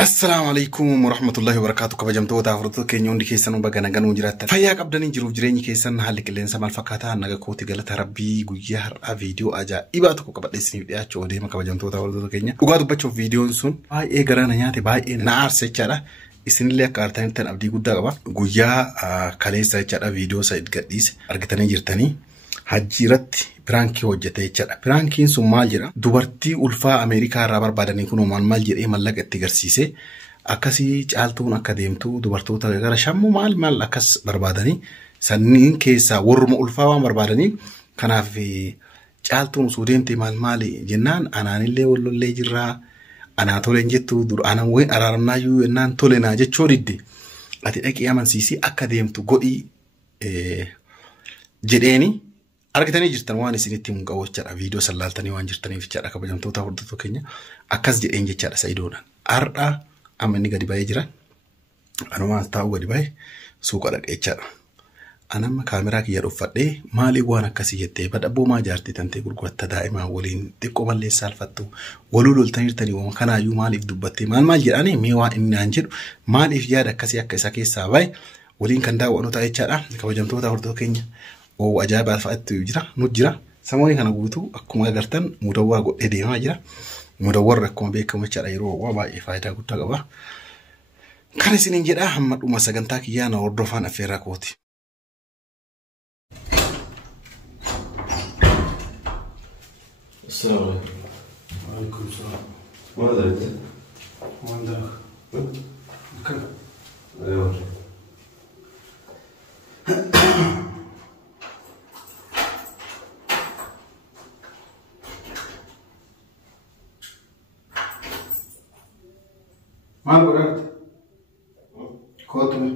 Assalamualaikum warahmatullahi wabarakatuh. Kabajamtoota hordoftoota keenya hundi keessan baga nagaan jiraattan. Fayyaa qabdanii jiruuf jireenyi keessan haalli qilleensa maal fakkaata naga kooti galata rabbii guyyaa har'aa viidiyoo ajaa'ibaa tokko qabadhee isiniif dhiyaachuu odeema kabajamtoota hordoftoota keenya. Dhugaa dubbachuuf viidiyoon sun baay'ee garaana nyaate baay'ee na aarse jechaadha. Isinillee akka artanitti abdii guddaa qaba. Guyyaa kaleessa jechaadha viidiyoo isa gadhiise argitanii jirtanii. Hajjiirratti piraankii hojjete jechaadha. Piraankiin sun maal jedha? Dubartii ulfaa Ameerikaa irraa barbaadanii kun maal jedhee mallaqa itti garsiise. Akkasii caaltuun akka deemtu dubartoota gara shammu maal akkas barbaadanii sanniin keessaa warruma ulfaa waan barbaadanii kanaaf caaltuun osoo deemte maal jennaan anaanillee wallollee jirraa anaa toleen jettu dur anaan wayin araaramnaayyuu yennaan tolenaa jechoo didde ati dhaqii amansiisii akka deemtu godhii jedheeni argitanii jirtan waan isinitti mun qabu jechaadha. Viidiyoo salaaltanii waan jirtaniif jechaadha kabajamtoota hordoftoota keenya akkas jedheen jechaadha Sa'idoodhaan. Har'a amma inni gadi ba'ee jira. Anumaan taa'u gadi ba'ee suuqa dhaqee jechaadha. Anamma kaameraa kiyya dhuffadhee maaliif waan akkasii jettee badhabboo maa jaartii tantee gurguratta daa'imaa waliin xiqqoo balleessaa alfattu waluu loltaniirtanii waan kanaayyuu maaliif dubbattee maal jedhanii mee waan inni naan jedhu maaliif yaada akkasii akka isa keessaa ba'e waliin kan daawwannu ta'a jechaadha kabajamtoota hordoftoota keenya. Ajaa'ibaa fa'aatti jira. Samoonni kana guutuu akkuma agartan mudawwaa godhee deemaa jira. Mudawwarri akkuma beekamu jechaadha yeroo waa baay'ee faayidaa guddaa qaba. Kan isiniin jedhaa hamma dhuma sagantaa kiyyaa na hordofaan affeerraa kooti. Assalamu alaikum. Mada ente? Mada. Kan? Ayo. Maal godharte? Kootume.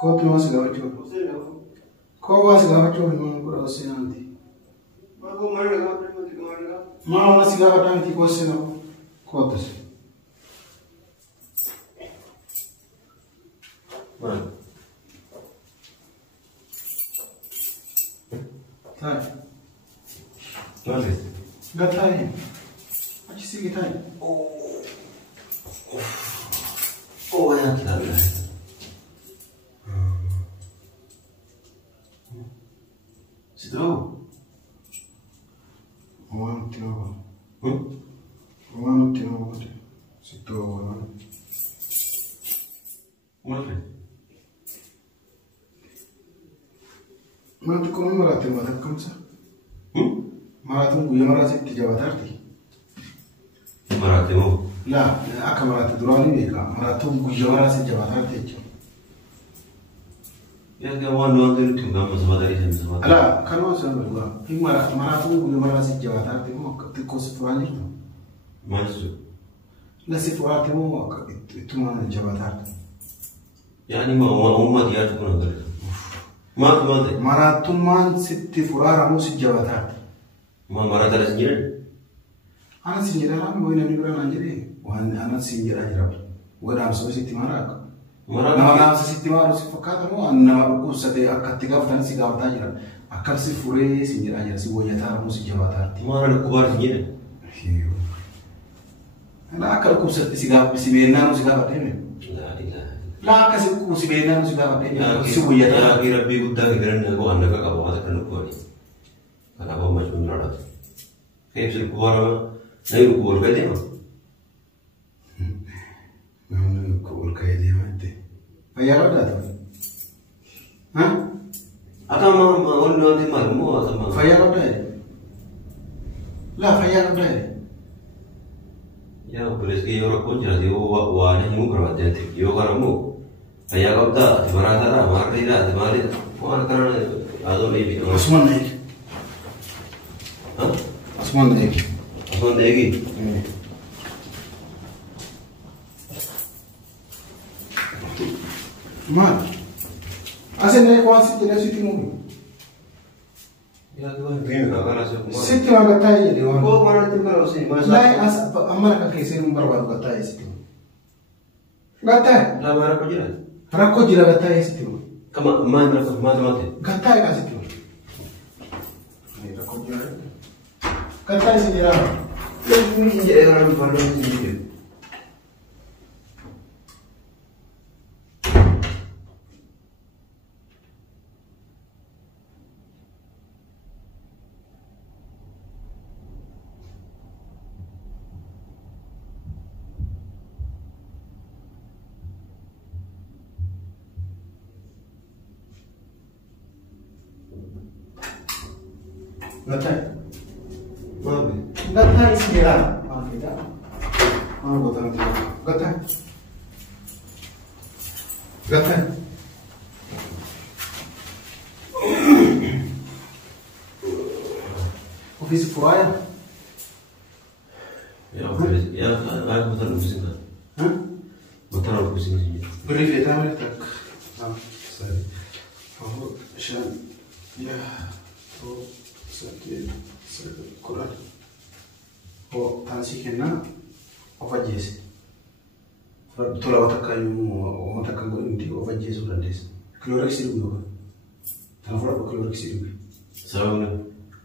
Kootume waan si gaafachuu. Koo waan si gaafachuu maal godha seenaanti. Maal waan si gaafadhaa miti koo seenaa kootas. Taa'e. Maal? Gattaa'e. Achi si gitai. Oh ya kita lah. Situ. Orang tino. Orang tino. Situ orang. Mana? Mana tu kau merata mana kamu sah? Merata tu yang merata itu jawab arti. Marate mo? La, akka marate durani beka. Maratu guyyaara se jabaata techo. Ya ke wan wan tu tunga masama dari sama. Ala, kalau saya bergua, ini maratu guyyaara se jabaata temo ko sifurani to. Masu. La sifurati mo itu mana jabaata. Yani ma dia tu pun ada. Ma. Maratu man sitti furara mo si jabaata. Ma marate la sendiri. Anak sinjira ram boleh ni berang anjir. Wan anak sinjira aja ram. Wadam sosial timara. Nama sosial timara si fakat mo nama ukus sate akad tiga fatan si gawat aja. Akal si fure sinjira aja si wajah taram si jawatan. Timara lu kubar sinjira. Hiu. Anak akal ukus sate si gawat si benar si gawat ini. Lah akal si ukus si benar si gawat ini. Si wajah taram. Kira bi udah kira ni aku anda kak bawa tak kena kubar ni. Kenapa macam ni ada? Kayak si kubar नहीं रुको कह देना मैं रुको कह दे मत भैया बता दो हाँ आता मां और नौती मालूम हो आता मां भैया बता है ला भैया बता है या पुलिस की योर कौन चला थी वो वाने ही मुँह करवाते थे यो करो भैया कब था तुम्हारा था मार नहीं रहा तुम्हारे फोन करने आदो नहीं भी उस्मान नहीं हाँ उस्मान नहीं Asal lagi. Mal. Asal ni kau asyik tidak siti mungkin. Ya tuan, begini kan asal. Siti mana kata je dia. Kau mana tu kalau sini masa. Lai asal amal kaki sini memperbaru kata je siti. Kata. Lah mana kau jalan? Rakko jila kata je siti. Kamu mana mati? Kata je siti. Rakko jila. Kata je sini lah. Ini jadi orang baru sendiri. Gatai. Mana? Gatai segera. Tidak. Mana botan itu? Gatai. Gatai. Ofisi Furaya. Ya, aku botan pusing kan. Hah? Botan pusing sih. Beri kita mana tak? Sorry. Oh, Shan. Ya. Oh. Sakit kurang. Oh, tansi kena ovajes. Betul awak kayu, awak tak kau inti ovajes sudah des. Keluar sih dulu. Tanpa apa keluar sih dulu. Sahaja.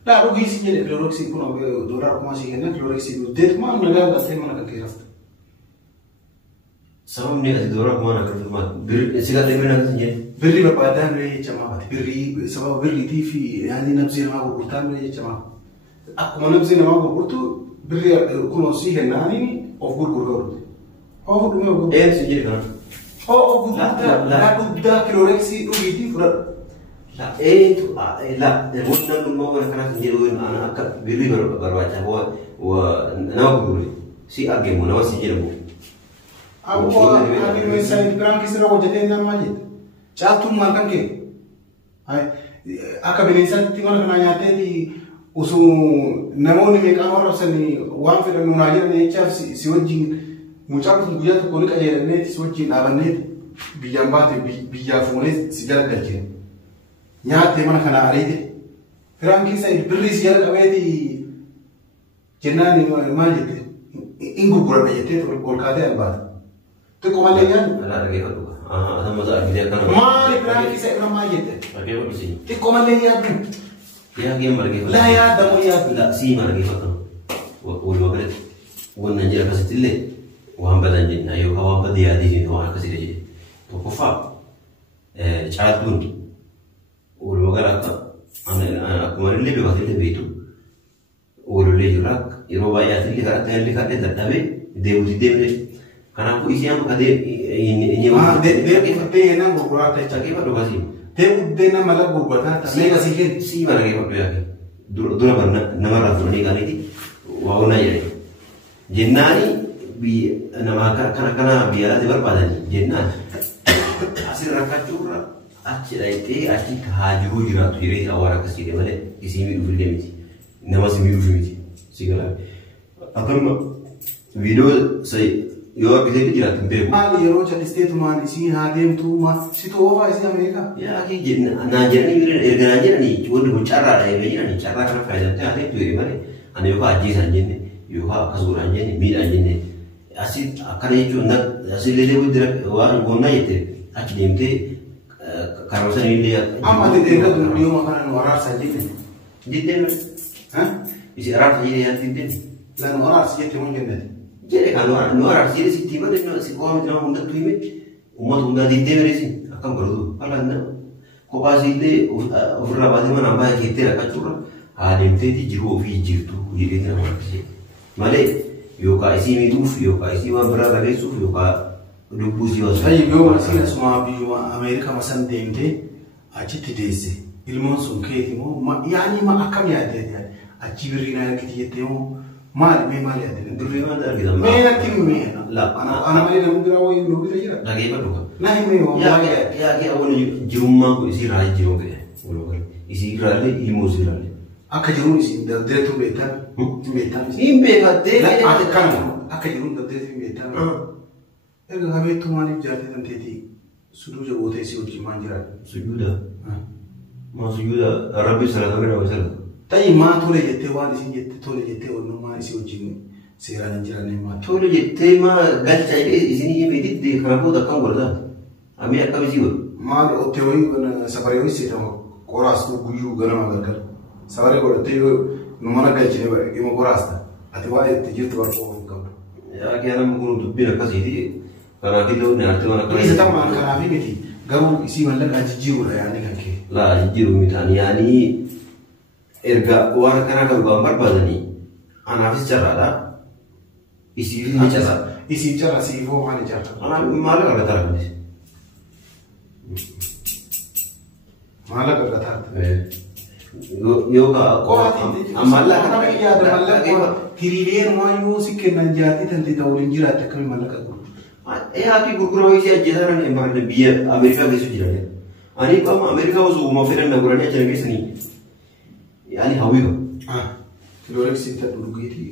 Dah rugi sih jadi keluar sih pun awak dolar masih kena keluar sih dulu. Det mana negara datang mana kekira. Sahaja ni ada dolar mana kerja. Sikat demi nak sendiri. Beri berpadan we jamaah. Beri sebab beri TV yani nafsi nama aku kurtan we jamaah. Aku mana nafsi nama aku kurtu beri kuno sih henani of gur. Oh gur. Sendiri kan. Oh gur. Lah kuda kiloreksi ugi pura. Lah itu lah dengan mau nak sendiri anak akak beri berbaca wa nama gur. Si agemu nama sendiri bu. Aku lagi mesai perang kisah aku jadi nama aja. Jatuh makan ke, aku beninsan tinggal kena nyate di usung namun ni mereka orang seni uang firman nunaja ni cer si wajin muncul tu buaya tu konik aja ni si wajin aban ni bijambat bijafune si jalan kerja nyate mana kena hari ni perang kisah beri si jalan kawai di jenah ni mana jete inggu bulan aja tu kolkata albat tu kau mana yang Ada lagi apa? Ada masa dia kan. Mari pergi saya nama aja. Lagi apa sih? Kau mana yang Ya game lagi. Lah ya, dah mau ya. Lah si lagi apa? Ulu apa? Ulu nanti apa sih tile? Waham badan jadi. Ayo kawan pada dia di sini waham kasih dia. To kofa. Catun. Ulu apa kan? Anak kemarin lebih kasih lebih itu. Ulu lebih rak. Iro bayar tile karena tile karena tapi dewi dewi. Karena aku isi yang kade ini de na gurgura ta cakap apa doa sih? de na malah gurgura ta me kasih kan Si mana lagi apa ya? Dulu nama ratu ni kan ini wau na ya. Jennani bi nama karena biara di berpada ni jennan. Hasil rakat curah. Aci itu aci kahaju jiratu jiri awara kasih dia mana isi mi dulu dia misi. Nama si mi dulu misi. Segala. Akan video saya Yo bisa dijelaskan bego. Mali yo jadi state man isi hadem tu ma situ over isi Amerika. Ya aki najer ni irgan najer ni cuma dulu cara ada ini ni cara kan faedah ada itu ini mana. Ane yo aji saja ni, yo kasur aja ni, mid aja ni. Asyik akan itu nak asyik lele udah wah guna itu. Aki demte karosan ini dia. Amma de dekat tu dia makanan warar saja ni. Jidden, isi arat ini yang jidden. Dan warar saja cuma gini. Jadi kalau orang sih si tiba dengan si kaum itu orang tu ini umat umat di tempat sih akan berdu. Kalau anda kau kasih dia overlah bagi mana nampak kita akan curang. Ada yang tadi jiru fiji tu jadi tidak macam. Malah yo kasih ni uf yo kasih wan berada lagi uf yo dubu jiwa. Saya yo masih semua biwa Amerika masan dente aci tidese. Ilmu sungke itu yani akam ya dia. Aci berina kita itu Mali ada. Dulu ada kita. Mena tim mena. Lah, anak mali namun kita awal dulu kita jira. Lagi apa doa? Nah ini Ya awal jumma ko isi rai jiru ke. Isi rale ilmu isi rale. Aka jiru isi da tu betan. Betan. Imbe kate. Aka jiru da tu betan. Ega kami tu mali jati dan teti. Sudu je bote si uji manjira. Sujuda. Sujuda Arabi salah kami dah salah. Tapi ma tole jette wani sin jette tole jette onu ma isi ujin seran jirane ma tole jette ma galcha isini yemedi de karabu da kan gorda ami akam jiwo ma o teoi gana sabare wi se tamo koras tu guyu gana ma galkar sabare gorda teoi no mana galchi ne ba ima koras ta Ati waa'ee itti jirtu barbaadu qabdu. Yaa kiyana mukunu dubbiin akkasiiti. Kanaaf illee wanni arti waan akkana. Isa tammaan kanaaf miti garuu isii mallaqa jijjiirudha yaadni kan kee. Laa jijjiiru mitaan yaanii erga waan akkanaa kan waan barbaadanii anaafis carraadha. Isiif ni carraa. Isiif carraa siifoo maali carraa? Maal argataa rabbi? Maal argataa? Yookaan mallaqa nama yaada mallaqa hiriireen waayuu si kennan jaartii tanti ta'uu hin jiraate akkami mallaqa gurguru. Haati gurgurama isii ajjeesan hin barne biyya Ameerikaa keessa jiran. Ani qaama Ameerikaa osoo uuma fedhan na godhanii achi nageessanii yaani hawwii qabu. Kilooreksii ta'e dhugeetii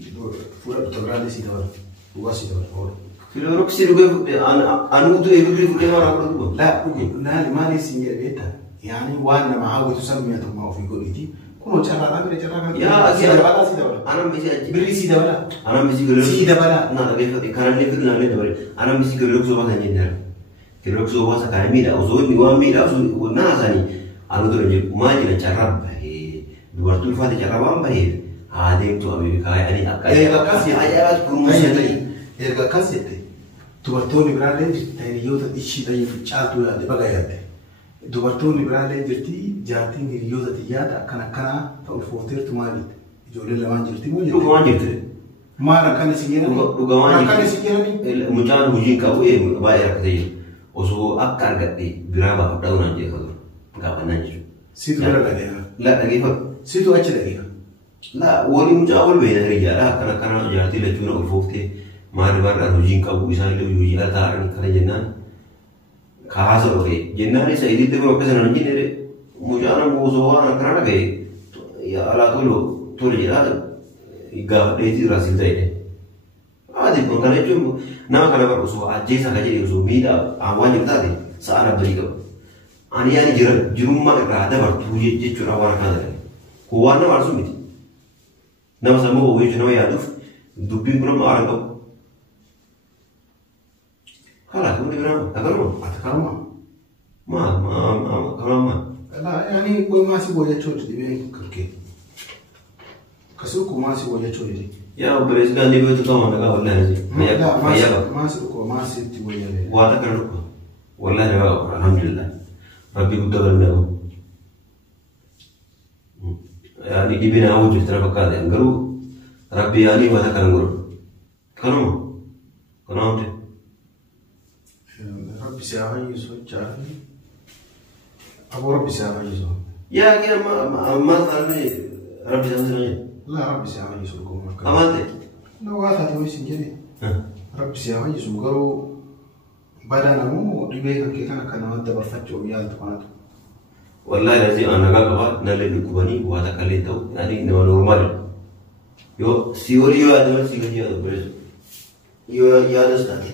fudhadhu tabraalee si dabala. Dhugaa si dabala. Kilooreksii dhugee anuutu eeguudii fudhee maraa fudhatu. Laa dhugee naani maali si jedheeta yaani waan nama hawwitu san mi'atummaa ofii godhiiti. Kunoo carraadhaan bira carraa kan yaa si dabala si dabala. Anam bisi achi. Birri si dabala. Anam bisi kilooreksii. Si dabala. Naa dhageeffate kanallee fidu naallee dabale. Anam bisi kilooreksii baasan jennaan. Kilooreksii baasa kana miidhaa osoo inni waan miidhaa osoo naasanii anuutu hin jiru maal jira carraa bahee dubartii ulfaate carraa waan baheef adeemtu Ameerikaa yaani akka ajaa'ibaatti kunuunsa erga akkas jette dubartoonni biraallee jirti hiriyoota ishiidhaan caaltuu yaadde baga yaadde dubartoonni biraallee jirti jaartiin hiriyoota xiyyaata akkanaa ta'u ulfoofteertu maaliidha ijoolleen lamaan jirti moo jirti? Dhugamaan jirti. Maal akkan isin jedhani? Dhugamaan akkan isin jedhani? Mucaan hojii qabu baay'ee rakkatee jiru. Osoo akka argadhe biraa baafadhaa naan jedhe kan gaafannaan jechuudha. Situ bira dhageera. La dhageeffatu. Situ achi dhageera. La wali mucaa wal beena hiriyaadha akkana jaartii lachuun ulfooftee maal barraan hojiin qabu isaan illee hojii ala taa'an kana jennaan kaasa dhufee jennaan isa idiitti biroo akkasana hin jenne mucaan ammoo osoo waan akkana dhaga'e alaa tole jedhaa gaafadheetii irraa siin ta'edha. Ati kun kana jechuun nama kana bara osoo ajjeesaa ka jedhe osoo miidhaa waan jiru taate sa'a rabbii qaba. Ani yaani jirummaa irraa dabartuu jechuudha waan akkana ta'e. Kun waan nama arsu miti. Nama sammuu hawwii nama yaaduuf dubbiin kun amma haala qabu. Kala kun biraa agaruma. Ati kanuma. Kanuma. Yaani maasii booyyachuuti dhibee kirkee. Kasuu kun maasii booyyachuuti. Ya beres ganti betul kamu nak kau lagi. Masih kok masih di bawah ni. Wah tak keruk. Wallah ya alhamdulillah. Rabbi buta benda. Ya di bina awal cerita pakai deh. Garu Rabbi ali mata kan garu. Kanam tu. Rabbi siapa Yusuf cari? Abu Rabbi siapa Yusuf? Ya kira masalah ni Rabbi siapa? لا ربي سيعمل يسوق أمانتي لو قاعد تويس إنجلي ربي سيعمل يسوق قالوا بدنا مو ربيك كنا كنا ما دبر فتشوا وياه تقنعت والله لازم أنا قاعد نالي دكوباني وهذا كله تو يعني نورمال يو سيوريو هذا سيوريو هذا بس يو هذا استاذ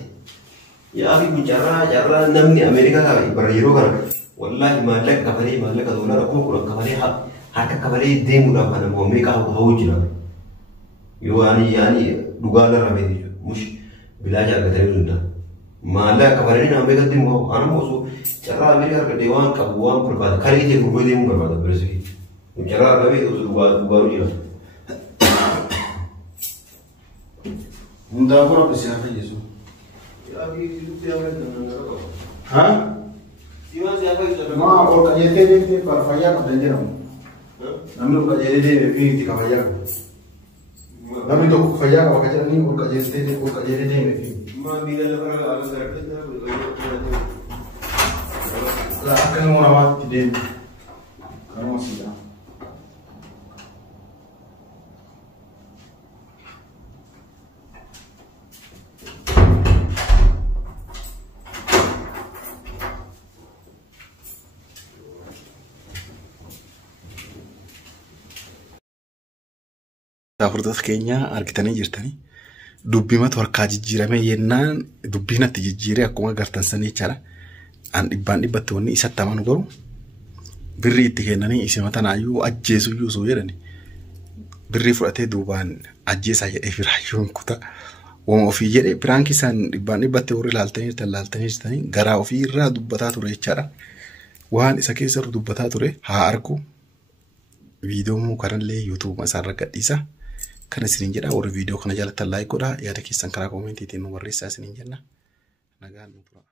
يا أخي بجرا نمني أمريكا كذا بريرو كذا والله ما لك دولار أكون كلام كفري harka kabalee deemuudhaaf kana Ameerikaa hawwuu jira. Yoo yaani dhugaadha rabee jechuudha. Mush bilaaja argatanii hundaa. Maallaqa kabalee nama Ameerikaa deemu anuma osoo carraa Ameerikaa argatee waan qabu waan barbaada. Kan ijee gurguree deemuu barbaada bireessi. Carraa argatee osoo dhugaadhu jira. Hundaafuu rabbi si haa fayyisu. Haa? Maa ol qajeeltee deemtee fayyaa qabdan jedhamu. Namni ol qajeelee deemee fi itti fayyaa qabu. Namni tokko fayyaa qaba kan jedhanii ol qajeelee deemee fi. Akka nama namaatti deemu. Kanuma siidaa. Hordoftoota keenya argitanii jirtanii dubbimatu harkaa jijjiirame yennaan dubbinatti jijjiiree akkuma agartan sanii jechaadha. An dhibbatti wanni isatti amanu garuu birrii itti kennanii isima tanaayyuu ajjeesuyyuu osoo jedhani birrii fudhatee duubaan ajjeesaa jedhee firaayyuun kutaa waan ofii jedhee biraan kisaan dhibbatti warri laaltanii jirtanii garaa ofii irraa dubbataa ture jechaadha. Waan isa keessa dubbataa ture haa argu viidiyoo kanallee YouTube isaarra gadhiisa. Kana isiniin jedha warri viidiyoo kana jaalatan laayik godhaa yaada keessan karaa koomentii nu barreessaa isiniin jenna. Nagaan nu tura.